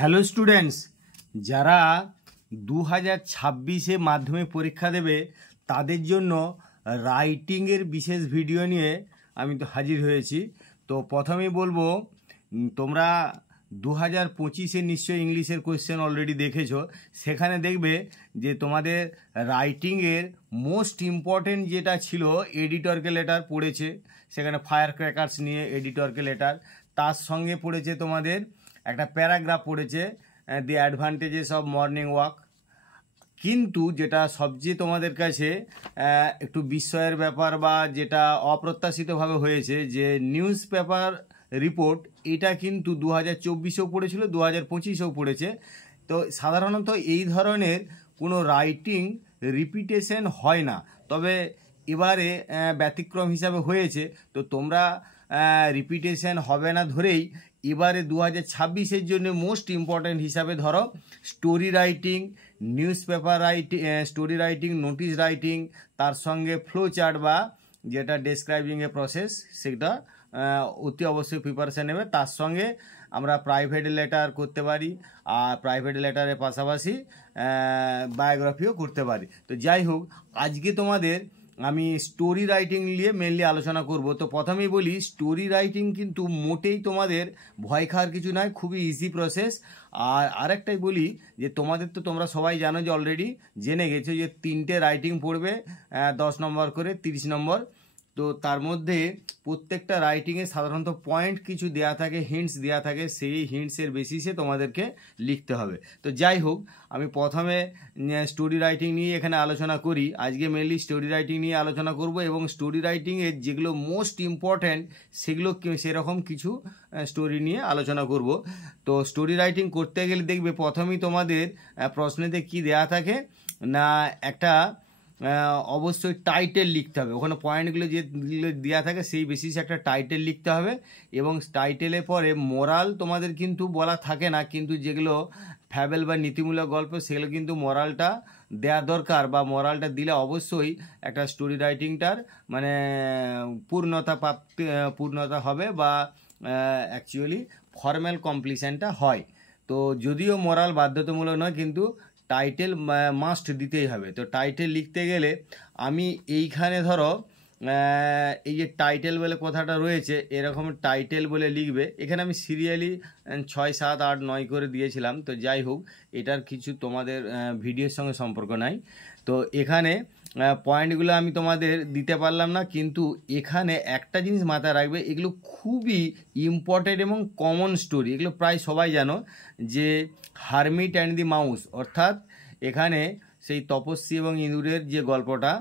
Hello students, যারা 2026-এ মাধ্যমিক পরীক্ষা দেবে তাদের জন্য রাইটিংয়ের বিশেষ ভিডিও নিয়ে আমি তো হাজির হয়েছি। তো প্রথমেই বলবো, তোমরা 2025-এ নিশ্চয়ই ইংলিশের কোয়েশ্চেন অলরেডি দেখেছো। সেখানে দেখবে যে তোমাদের রাইটিংয়ের মোস্ট ইম্পর্টেন্ট যেটা ছিল এডিটরকে লেটার পড়েছে। সেখানে ফায়ার ক্র্যাকার্স নিয়ে এডিটরকে লেটার, তার সঙ্গে পড়েছে তোমাদের একটা প্যারাগ্রাফ পড়েছে দি অ্যাডভান্টেজেস অফ মর্নিং ওয়াক। কিন্তু যেটা সবচেয়ে তোমাদের কাছে একটু বিস্ময়ের ব্যাপার বা যেটা অপ্রত্যাশিতভাবে হয়েছে, যে নিউজ পেপার রিপোর্ট, এটা কিন্তু 2024-এও পড়েছিল, 2025-এও পড়েছে। তো সাধারণত এই ধরনের কোনো রাইটিং রিপিটেশন হয় না, তবে এবারে ব্যতিক্রম হিসাবে হয়েছে। তো তোমরা রিপিটেশন হবে না ধরেই এবারে 2026-এর জন্য মোস্ট ইম্পর্ট্যান্ট হিসাবে ধরো story writing, news paper writing, story writing, notice writing, তার সঙ্গে ফ্লো চার্ট বা যেটা ডেসক্রাইবিং এ প্রসেস, সেটা অতি অবশ্যই প্রিপারেশান নেবে। তার সঙ্গে আমরা প্রাইভেট লেটার করতে পারি, আর প্রাইভেট লেটারের পাশাপাশি বায়োগ্রাফিও করতে পারি। তো যাই হোক, আজকে তোমাদের আমি স্টোরি রাইটিং নিয়ে মেনলি আলোচনা করব। তো প্রথমেই বলি, স্টোরি রাইটিং কিন্তু মোটেই তোমাদের ভয় খাওয়ার কিছু নয়, খুবই ইজি প্রসেস। আর আরেকটাই বলি যে তোমাদের তো তোমরা সবাই জানো, যে অলরেডি জেনে গেছো যে 3টে রাইটিং পড়বে 10 নম্বর করে, 30 নম্বর। তো তার মধ্যে প্রত্যেকটা রাইটিংয়ে সাধারণত পয়েন্ট কিছু দেয়া থাকে, হিন্টস দেয়া থাকে, সেই হিন্টসের বেসিসে তোমাদেরকে লিখতে হবে। তো যাই হোক, আমি প্রথমে স্টোরি রাইটিং নিয়ে এখানে আলোচনা করি। আজকে মেনলি স্টোরি রাইটিং নিয়ে আলোচনা করব, এবং স্টোরি রাইটিংয়ের যেগুলো মোস্ট ইম্পর্ট্যান্ট সেগুলো সেরকম কিছু স্টোরি নিয়ে আলোচনা করব। তো স্টোরি রাইটিং করতে গেলে দেখবে প্রথমেই তোমাদের প্রশ্নেতে কি দেয়া থাকে না, একটা অবশ্যই টাইটেল লিখতে হবে। ওখানে পয়েন্টগুলো যে দেওয়া থাকে সেই বেসিসে একটা টাইটেল লিখতে হবে, এবং টাইটেলের পরে মোরাল তোমাদের কিন্তু বলা থাকে না, কিন্তু যেগুলো ফ্যাবেল বা নীতিমূলক গল্প সেগুলো কিন্তু মোরালটা দেওয়া দরকার, বা মোরালটা দিলে অবশ্যই একটা স্টোরি রাইটিংটার মানে পূর্ণতা হবে, বা অ্যাকচুয়ালি ফর্ম্যাল কমপ্লিশনটা হয়। তো যদিও মোরাল বাধ্যতামূলক নয়, কিন্তু টাইটেল মাস্ট দিতেই হবে। তো টাইটেল লিখতে গেলে আমি এইখানে ধরো এই যে টাইটেল বলে কথাটা রয়েছে, এরকম টাইটেল বলে লিখবে। এখানে আমি সিরিয়ালি 6, 7, 8, 9 করে দিয়েছিলাম। তো যাই হোক, এটার কিছু তোমাদের ভিডিওর সঙ্গে সম্পর্ক নাই। তো এখানে পয়েন্টগুলো আমি তোমাদের দিতে পারলাম না, কিন্তু এখানে একটা জিনিস মাথায় রাখবে, এগুলো খুবই ইম্পর্টেন্ট এবং কমন স্টোরি। এগুলো প্রায় সবাই জানো, যে হারমিট অ্যান্ড দি মাউস, অর্থাৎ এখানে সেই তপস্বী এবং ইঁদুরের যে গল্পটা,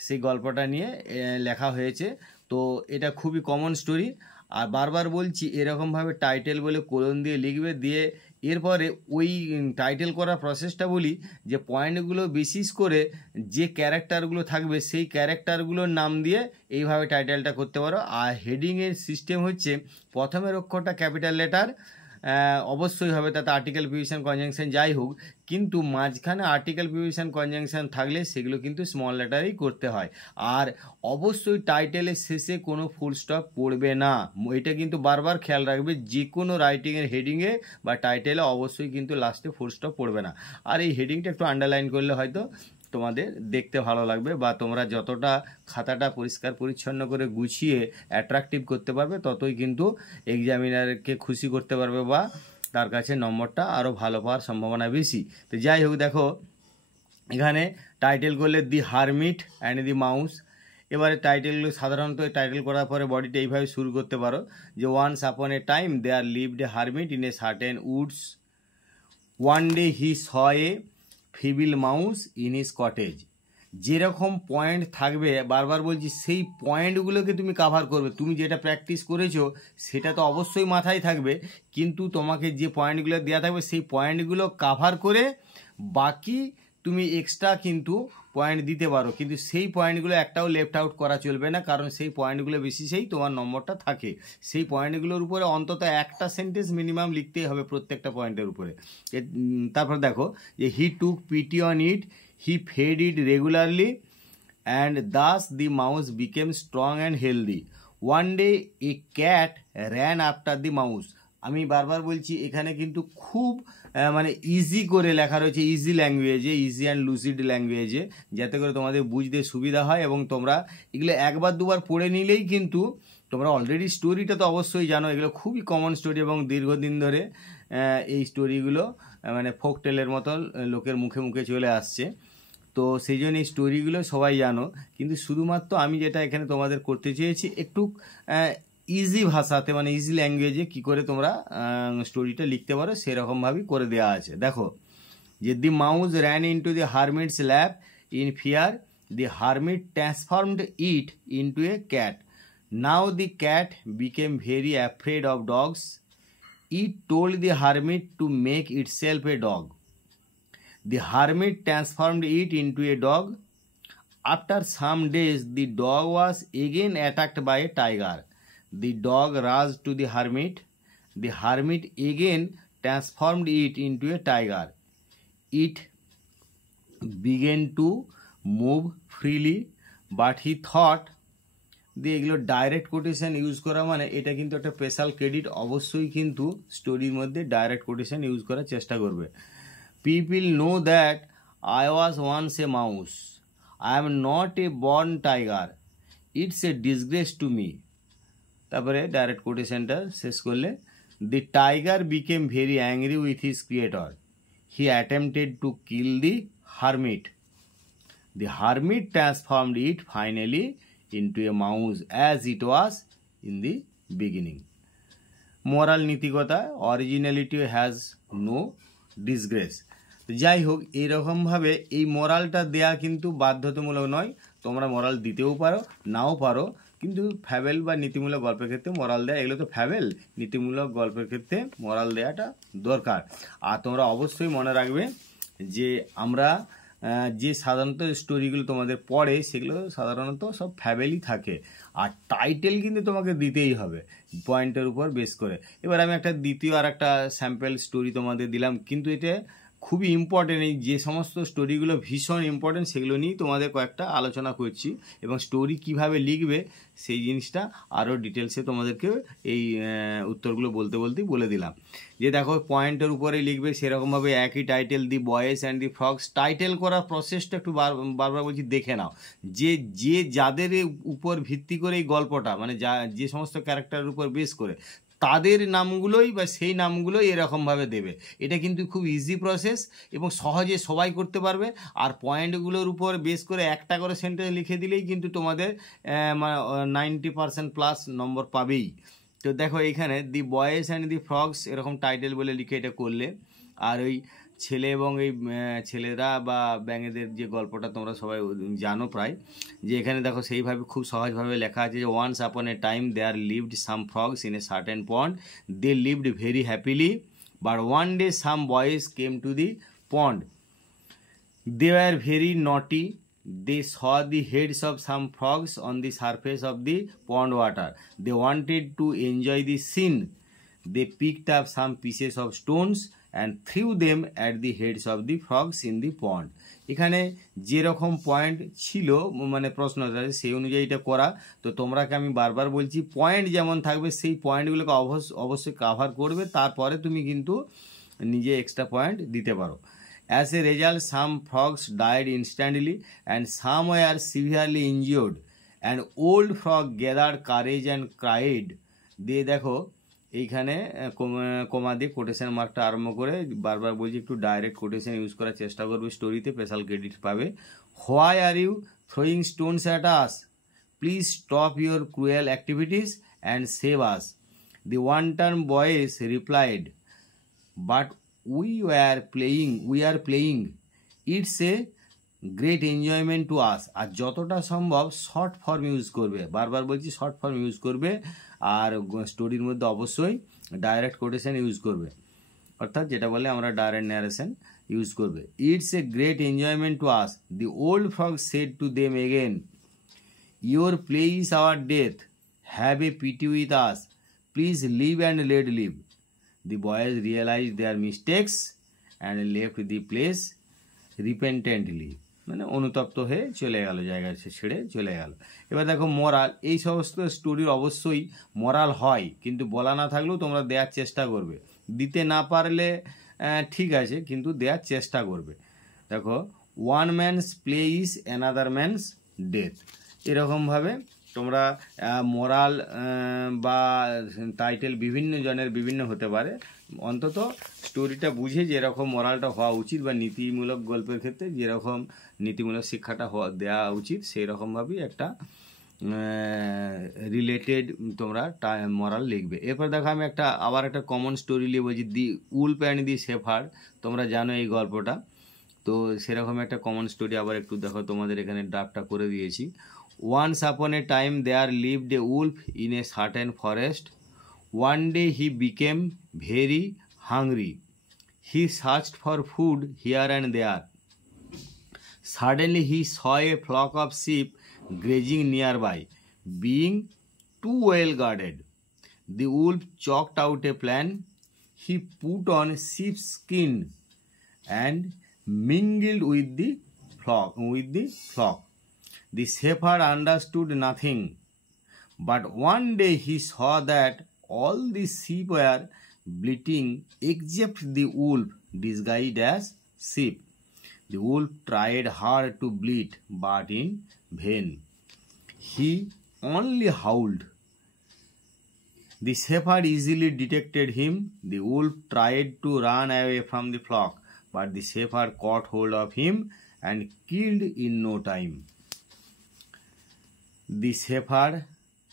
সেই গল্পটা নিয়ে লেখা হয়েছে। তো এটা খুবই কমন স্টোরি। আর বারবার বলছি, এরকমভাবে টাইটেল বলে কোলন দিয়ে লিখবে, দিয়ে এরপরে ওই টাইটেল করার প্রসেসটা বলি, যে পয়েন্টগুলো বেসিস করে যে ক্যারেক্টারগুলো থাকবে সেই ক্যারেক্টারগুলোর নাম দিয়ে এইভাবে টাইটেলটা করতে পারো। আর হেডিংয়ের সিস্টেম হচ্ছে, প্রথমের অক্ষরটা ক্যাপিটাল লেটার অবশ্যই হবে, তাতে আর্টিকেল প্রিপোজিশন কনজাংশন যাই হোক, কিন্তু মাঝখানে আর্টিকেল প্রিপোজিশন কনজাংশন থাকলে সেগুলো কিন্তু স্মল লেটারেই করতে হয়। আর অবশ্যই টাইটেলের শেষে কোনো ফুল স্টপ পড়বে না, এটা কিন্তু বারবার খেয়াল রাখবে। যে কোনো রাইটিংয়ের হেডিংয়ে বা টাইটেলে অবশ্যই কিন্তু লাস্টে ফুল স্টপ পড়বে না। আর এই হেডিংটা একটু আন্ডারলাইন করলে হয়তো তোমাদের দেখতে ভালো লাগবে, বা তোমরা যতটা খাতাটা পরিষ্কার পরিচ্ছন্ন করে গুছিয়ে অ্যাট্রাকটিভ করতে পারবে, ততই কিন্তু এক্সামিনারকে খুশি করতে পারবে, বা তার কাছে নম্বরটা আরও ভালো পাওয়ার সম্ভাবনা বেশি। তো যাই হোক, দেখো এখানে টাইটেল করলে the hermit and the mouse. এবারে টাইটেলগুলো সাধারণত টাইটেল করার পরে বডিটা এইভাবে শুরু করতে পারো, যে once upon a time there lived a hermit in a certain woods, one day he saw a feeble mouse in his cottage. যেরকম পয়েন্ট থাকবে, বারবার বলছি, সেই পয়েন্টগুলোকে তুমি কাভার করবে। তুমি যেটা প্র্যাকটিস করেছো সেটা তো অবশ্যই মাথায় থাকবে, কিন্তু তোমাকে যে পয়েন্টগুলো দেওয়া থাকবে সেই পয়েন্টগুলো কাভার করে বাকি তুমি এক্সট্রা কিন্তু পয়েন্ট দিতে পারো, কিন্তু সেই পয়েন্টগুলো একটাও লেফট আউট করা চলবে না, কারণ সেই পয়েন্টগুলো বেশিসেই তোমার নম্বরটা থাকে। সেই পয়েন্টগুলোর উপরে অন্তত একটা সেন্টেন্স মিনিমাম লিখতেই হবে প্রত্যেকটা পয়েন্টের উপরে। তারপর দেখো, যে he took pity on it, he fed it regularly, and thus the mouse became strong and healthy. One day a cat ran after the mouse. আমি বারবার বলছি এখানে কিন্তু খুব মানে ইজি করে লেখা রয়েছে, ইজি ল্যাঙ্গুয়েজে, ইজি অ্যান্ড লুসিড ল্যাঙ্গুয়েজে, যাতে করে তোমাদের বুঝতে সুবিধা হয় এবং তোমরা এগুলো একবার দুবার পড়ে নিলেই কিন্তু তোমরা অলরেডি স্টোরিটা তো অবশ্যই জানো, এগুলো খুবই কমন স্টোরি এবং দীর্ঘদিন ধরে এই স্টোরিগুলো মানে ফোক টেলের মতো লোকের মুখে মুখে চলে আসছে। তো সেই জন্য এই স্টোরিগুলো সবাই জানো, কিন্তু শুধুমাত্র আমি যেটা এখানে তোমাদের করতে চেয়েছি একটু ইজি ভাষাতে মানে ইজি ল্যাঙ্গুয়েজে কী করে তোমরা স্টোরিটা লিখতে পারো সেরকমভাবেই করে দেওয়া আছে। দেখো যে the mouse ran into the hermit's lap in fear, the hermit transformed it into a cat, now the cat became very afraid of dogs, it told the hermit to make itself a dog, the hermit transformed it into a dog. After some days, the dog was again attacked by a tiger. The dog rushed to the hermit. The hermit again transformed it into a tiger. It began to move freely, but he thought দিয়ে এগুলো direct quotation use করা মানে এটা কিন্তু একটা special credit, অবশ্যই কিন্তু স্টোরির মধ্যে ডাইরেক্ট কোটেশন ইউজ করার চেষ্টা করবে। People know that I was once a mouse. I am not a born tiger. It's a disgrace to me. তারপরে ডাইরেক্ট কোটেশনটা শেষ করলে the tiger became very angry with his creator. He attempted to kill the hermit. The hermit transformed it finally into a mouse as it was in the beginning. Moral নীতিকথা, originality has no disgrace. যাই হোক, এইরকমভাবে এই মোরালটা দেয়া কিন্তু বাধ্যতামূলক নয়, তোমরা moral দিতেও পারো নাও পারো, কিন্তু ফ্যাবেল বা নীতিমূলক গল্পের ক্ষেত্রে মোরাল দেয়া, এগুলো তো ফ্যাবেল, নীতিমূলক গল্পের ক্ষেত্রে মোরাল দেওয়াটা দরকার। আর তোমরা অবশ্যই মনে রাখবে যে আমরা যে সাধারণত স্টোরিগুলো তোমাদের পড়ে সেগুলো সাধারণত সব ফ্যাবেলই থাকে, আর টাইটেল কিন্তু তোমাকে দিতেই হবে পয়েন্টের উপর বেস করে। এবার আমি একটা দ্বিতীয় আর একটা স্যাম্পল স্টোরি তোমাদের দিলাম, কিন্তু এটা খুবই ইম্পর্টেন্ট, এই যে সমস্ত স্টোরিগুলো ভীষণ ইম্পর্টেন্ট সেগুলো নিয়েই তোমাদের কয়েকটা আলোচনা করছি, এবং স্টোরি কিভাবে লিখবে সেই জিনিসটা আরও ডিটেলসে তোমাদেরকে এই উত্তরগুলো বলতে বলতেই বলে দিলাম। যে দেখো পয়েন্টের উপরে লিখবে সেরকমভাবে একই title, the boys and the frogs. Title করার প্রসেসটা একটু বারবার বলছি দেখে নাও, যে যাদের উপর ভিত্তি করে এই গল্পটা মানে যে সমস্ত ক্যারেক্টারের উপর বেস করে তাদের নামগুলোই বা সেই নামগুলোই এরকমভাবে দেবে। এটা কিন্তু খুব ইজি প্রসেস এবং সহজে সবাই করতে পারবে, আর পয়েন্টগুলোর উপর বেস করে একটা করে সেন্টেন্স লিখে দিলেই কিন্তু তোমাদের 90% প্লাস নম্বর পাবেই। তো দেখো এখানে the boys and the frogs এরকম টাইটেল বলে লিখে এটা করলে, আর ওই ছেলে এবং এই ছেলেরা বা ব্যাঙেদের যে গল্পটা তোমরা সবাই জানো প্রায়, যে এখানে দেখো সেইভাবে খুব সহজভাবে লেখা আছে যে once upon a time there lived some frogs in a certain pond, they lived very happily, but one day some boys came to the pond, they were very naughty, they saw the heads of some frogs on the surface of the pond water. They wanted to enjoy the scene. They picked up some pieces of stones and threw them at the heads of the frogs in the pond. এখানে যেরকম point ছিল মানে প্রশ্নটা সেই অনুযায়ী এটা করা। তো তোমরাকে আমি বারবার বলছি পয়েন্ট যেমন থাকবে সেই পয়েন্টগুলোকে অবশ্যই কাভার করবে, তারপরে তুমি কিন্তু নিজে এক্সট্রা পয়েন্ট দিতে পারো। As a result, some frogs died instantly and some were severely injured. An old frog gathered courage and cried. দিয়ে দেখো এইখানে কমা দিয়ে কোটেশন মার্কটা আরম্ভ করে বারবার বলছি একটু ডাইরেক্ট কোটেশন ইউজ করার চেষ্টা করবে, স্টোরিতে স্পেশাল ক্রেডিট পাবে। Why are you throwing stones at us? Please stop your cruel activities and save us. The wanton boys replied, but we are playing, it's a great enjoyment to us। আর যতটা সম্ভব short form use করবে, বারবার বলছি short form use করবে, আর স্টোরির মধ্যে অবশ্যই ডাইরেক্ট কোটেশন ইউজ করবে, অর্থাৎ যেটা বলে আমরা ডাইরেক্ট ন্যারেশন ইউজ করবে। It's a great enjoyment to us, the old frog said to them again, your play is our death, have a pity with us, please live and let live. The boys realized their mistakes and left the place repentantly. মানে অনুতপ্ত হয়ে চলে গেল, জায়গা ছেড়ে চলে গেল। এবার দেখো মোরাল, এই সমস্ত স্টোরির অবশ্যই মোরাল হয়, কিন্তু বলা না থাকলেও তোমরা দেওয়ার চেষ্টা করবে, দিতে না পারলে ঠিক আছে, কিন্তু দেওয়ার চেষ্টা করবে। দেখো, one man's play is another man's death, এরকমভাবে তোমরা মোরাল বা টাইটেল বিভিন্ন জনের বিভিন্ন হতে পারে, অন্তত স্টোরিটা বুঝে যেরকম মোরালটা হওয়া উচিত বা নীতিমূলক গল্পের ক্ষেত্রে যেরকম নীতিমূলক শিক্ষাটা দেওয়া উচিত সেই রকমভাবেই একটা রিলেটেড তোমরা মোরাল লিখবে। এরপর দেখো আমি আবার একটা কমন স্টোরি নিয়ে বলছি, দি উলফ অ্যান্ড দি শেফার্ড, তোমরা জানো এই গল্পটা, তো সেরকম একটা কমন স্টোরি আবার একটু দেখো, তোমাদের এখানে ড্রাফটটা করে দিয়েছি। Once upon a time there lived a wolf in a certain forest. One day he became very hungry. He searched for food here and there. Suddenly he saw a flock of sheep grazing nearby, being too well guarded. The wolf chalked out a plan. He put on sheep's skin and mingled with the flock. The shepherd understood nothing, but one day he saw that all the sheep were bleating except the wolf disguised as sheep. The wolf tried hard to bleat, but in vain. He only howled. The shepherd easily detected him. The wolf tried to run away from the flock, but the shepherd caught hold of him and killed in no time. The shepherd,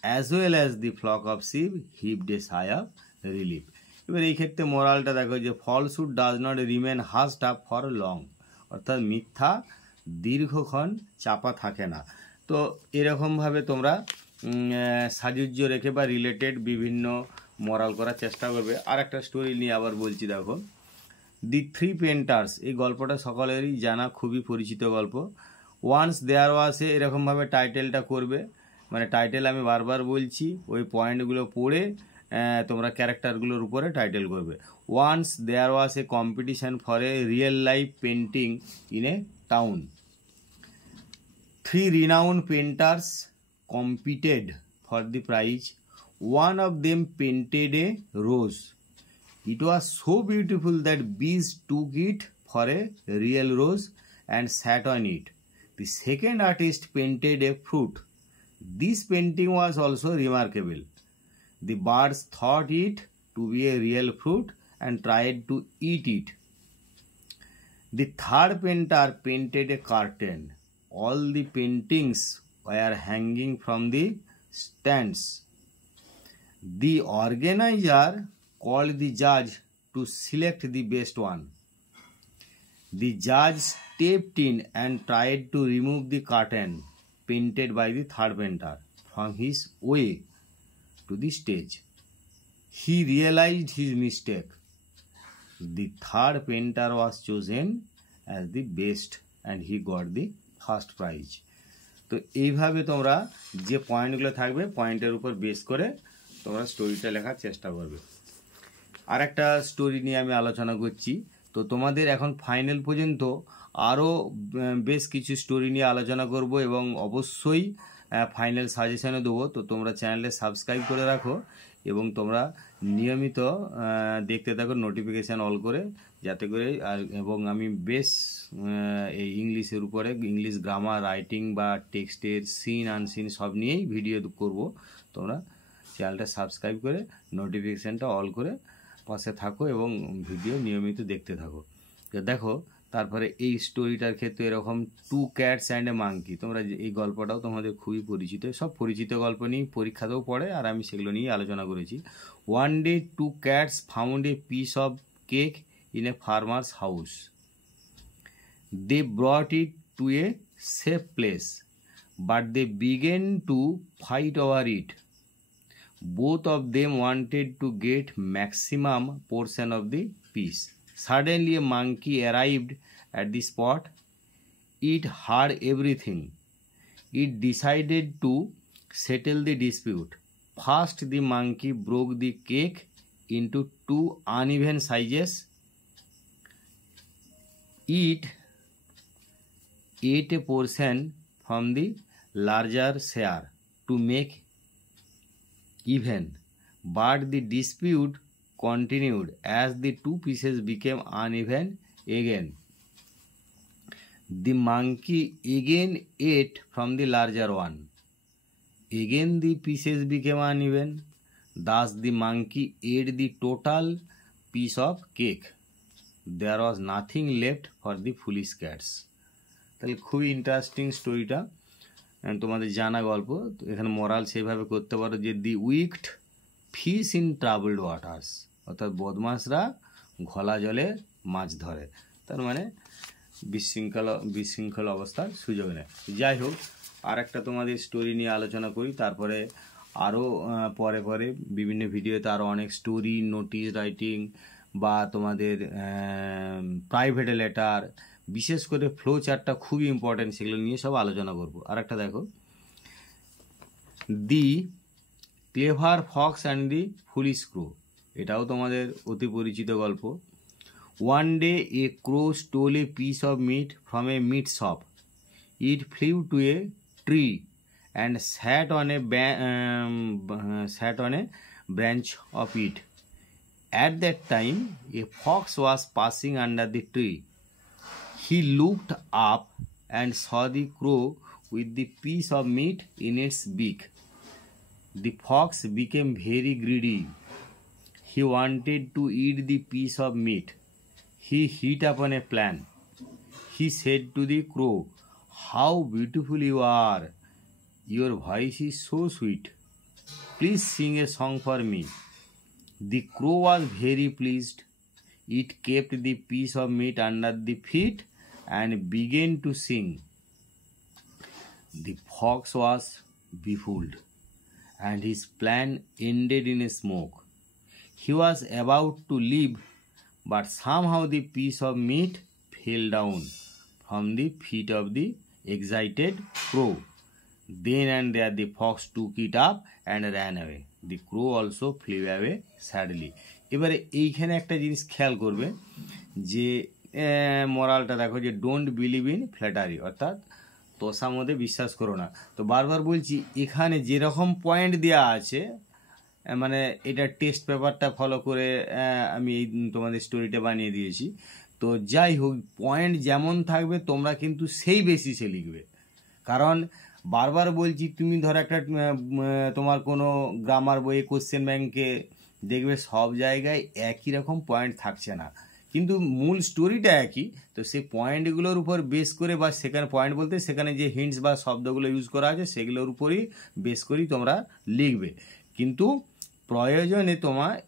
as well as the flock of sheep, heaved a sigh of relief. এবার এই ক্ষেত্রে মোরালটা দেখো যে falsehood does not remain hushed up for long, অর্থাৎ মিথ্যা দীর্ঘক্ষণ চাপা থাকে না। তো এরকমভাবে তোমরা সাজুজ্য রেখে বা রিলেটেড বিভিন্ন মোরাল করার চেষ্টা করবে। আর একটা স্টোরি নিয়ে আবার বলছি, দেখো দি থ্রি পেন্টার্স, এই গল্পটা সকলেরই জানা, খুবই পরিচিত গল্প। ওয়ান্স দেয়ার ওয়াজ এ, এরকমভাবে টাইটেলটা করবে, মানে টাইটেল আমি বারবার বলছি, ওই পয়েন্টগুলো পড়ে তোমরা ক্যারেক্টারগুলোর উপরে টাইটেল করবে। Once there was a competition for a real life painting in a town. Three renowned painters competed for the prize. One of them painted a rose. It was so beautiful that bees took it for a real rose and sat on it. The second artist painted a fruit. This painting was also remarkable. The birds thought it to be a real fruit and tried to eat it. The third painter painted a curtain. All the paintings were hanging from the stands. The organizer called the judge to select the best one. The judge stepped in and tried to remove the curtain painted by the third painter from his way to the stage. He realized his mistake. The third painter was chosen as the best and he got the first prize. তো এইভাবে তোমরা যে পয়েন্টগুলো থাকবে পয়েন্টের উপর base করে তোমরা স্টোরিটা লেখার চেষ্টা করবে। আর একটা স্টোরি নিয়ে আমি আলোচনা করছি, তো তোমাদের এখন ফাইনাল পর্যন্ত আরও বেশ কিছু স্টোরি নিয়ে আলোচনা করব এবং অবশ্যই ফাইনাল সাজেশনও দেবো। তো তোমরা চ্যানেলে সাবস্ক্রাইব করে রাখো এবং তোমরা নিয়মিত দেখতে থাকো নোটিফিকেশান অল করে, যাতে করে এবং আমি বেশ এই ইংলিশের উপরে ইংলিশ গ্রামার, রাইটিং বা টেক্সটের সিন আনসিন সব নিয়েই ভিডিও করব। তোমরা চ্যানেলটা সাবস্ক্রাইব করে নোটিফিকেশানটা অল করে পাশে থাকো এবং ভিডিও নিয়মিত দেখতে থাকো। তো দেখো তারপরে এই স্টোরিটার ক্ষেত্রে এরকম two cats and a monkey, তোমরা এই গল্পটাও তোমাদের খুবই পরিচিত, সব পরিচিত গল্প নিয়ে পরীক্ষাতেও পড়ে আর আমি সেগুলো নিয়ে আলোচনা করেছি। One day two cats found a piece of cake in a farmer's house. They brought it to a safe place, but they began to fight over it. Both of them wanted to get maximum portion of the piece. Suddenly a monkey arrived at the spot. It heard everything. It decided to settle the dispute. First the monkey broke the cake into two uneven sizes. It ate a portion from the larger share to make even, but the dispute continued as the two pieces became uneven again. The monkey again ate from the larger one. Again the pieces became uneven. Thus the monkey ate the total piece of cake. There was nothing left for the foolish cats. তাহলে খুবই interesting স্টোরিটা, তোমাদের জানা গল্প। এখানে moral সেইভাবে করতে পারো যে the wicked fish in troubled waters, অর্থাৎ বদমাশরা ঘোলা জলে মাছ ধরে, তার মানে বিশৃঙ্খল অবস্থার সুযোগ নেয়। যাই হোক, আর একটা তোমাদের স্টোরি নিয়ে আলোচনা করি, তারপরে আরও পরে বিভিন্ন ভিডিওতে আরও অনেক স্টোরি, নোটিশ রাইটিং বা তোমাদের প্রাইভেট লেটার, বিশেষ করে ফ্লো চার্টটা খুবই ইম্পর্টেন্ট, সেগুলো নিয়ে সব আলোচনা করব। আর একটা দেখো, the clever fox and the foolish crow, এটাও তোমাদের অতি পরিচিত গল্প। One day a crow stole a piece of meat from a meat shop. It flew to a tree and sat on a branch of it. At that time, a fox was passing under the tree. He looked up and saw the crow with the piece of meat in its beak. The fox became very greedy. He wanted to eat the piece of meat. He hit upon a plan. He said to the crow, "How beautiful you are! Your voice is so sweet. Please sing a song for me." The crow was very pleased. It kept the piece of meat under the feet and began to sing. The fox was befooled, and his plan ended in a smoke. He was about to leave, but somehow the piece of meat fell down from the feet of the excited crow. Then and there the fox took it up and ran away. The crow also flew away sadly. এবারে এইখানে একটা জিনিস খেয়াল করবে যে মোরালটা দেখো, যে don't believe in flattery, অর্থাৎ তোষামোদে বিশ্বাস করো না। তো বারবার বলছি, এখানে যেরকম পয়েন্ট দেওয়া আছে, মানে এটা টেস্ট পেপারটা ফলো করে আমি এই তোমাদের স্টোরিটা বানিয়ে দিয়েছি। তো যাই হোক, পয়েন্ট যেমন থাকবে তোমরা কিন্তু সেই বেসিসে লিখবে। কারণ বারবার বলছি, তুমি ধরো একটা তোমার কোনো গ্রামার বইয়ে, কোশ্চেন ব্যাংকে দেখবে সব জায়গায় একই রকম পয়েন্ট থাকছে না, কিন্তু মূল স্টোরিটা একই। তো সেই পয়েন্টগুলোর উপর বেস করে, বা সেখানে পয়েন্ট বলতে সেখানে যে হিন্টস বা শব্দগুলো ইউজ করা আছে সেগুলোর উপরই বেস করেই তোমরা লিখবে, কিন্তু প্রয়োজনে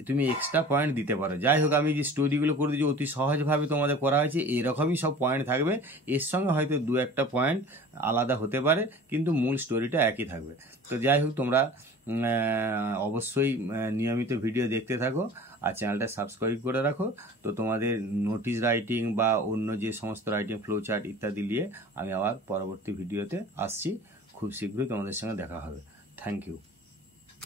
তুমি এক্সট্রা পয়েন্ট দিতে পারো। যাই হোক, আমি যে স্টোরিগুলো করে দিয়েছি অতি সহজভাবে তোমাদের করা হয়েছে, এরকমই সব পয়েন্ট থাকবে। এর সঙ্গে হয়তো দু একটা পয়েন্ট আলাদা হতে পারে, কিন্তু মূল স্টোরিটা একই থাকবে। তো যাই হোক, তোমরা অবশ্যই নিয়মিত ভিডিও দেখতে থাকো আর চ্যানেলটা সাবস্ক্রাইব করে রাখো। তো তোমাদের নোটিশ রাইটিং বা অন্য যে সমস্ত রাইটিং, ফ্লো চার্ট ইত্যাদি নিয়ে আমি আবার পরবর্তী ভিডিওতে আসছি। খুব শীঘ্রই তোমাদের সঙ্গে দেখা হবে। Thank you.